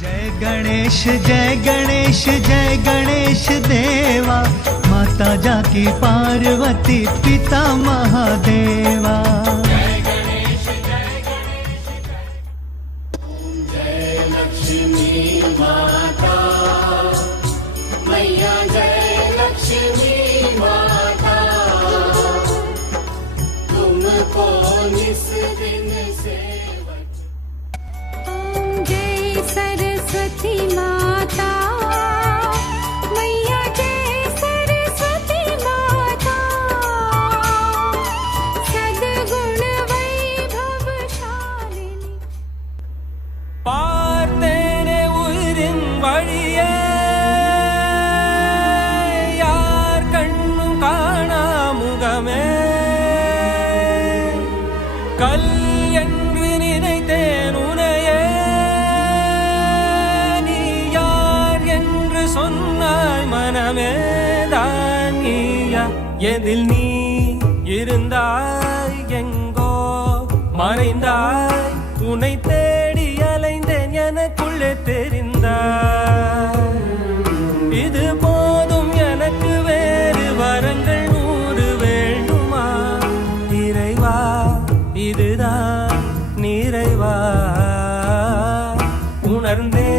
जय गणेश जय गणेश जय गणेश देवा, माता जाकी पार्वती पिता महादेवा। जय गणेश जय गणेश जय लक्ष्मी माता मैया, जय लक्ष्मी माता तुमको निस दिन सेवक। जय सरस्वती माता मैया, जय सरस्वती माता सद्गुण वैभवशालिनी। பார்த்தேனே உயிரின் வழியே, யார் கண்ணும் காணா முகமே, கல் என்று நினைத்தேன் உனையே, நீ யார் என்று சொன்னாய் மனமே தான் நீயா, எதில் நீ இருந்தாய் எங்கோ மறைந்தாய், உன்னை தேடி அலைந்தேன் எனக்குள்ளே தெரிந்தாய், இது போதும் எனக்கு வேறு வரங்கள் 100 வேண்டுமா, இறைவா இதுதான் நிறைவா, உணர்ந்தே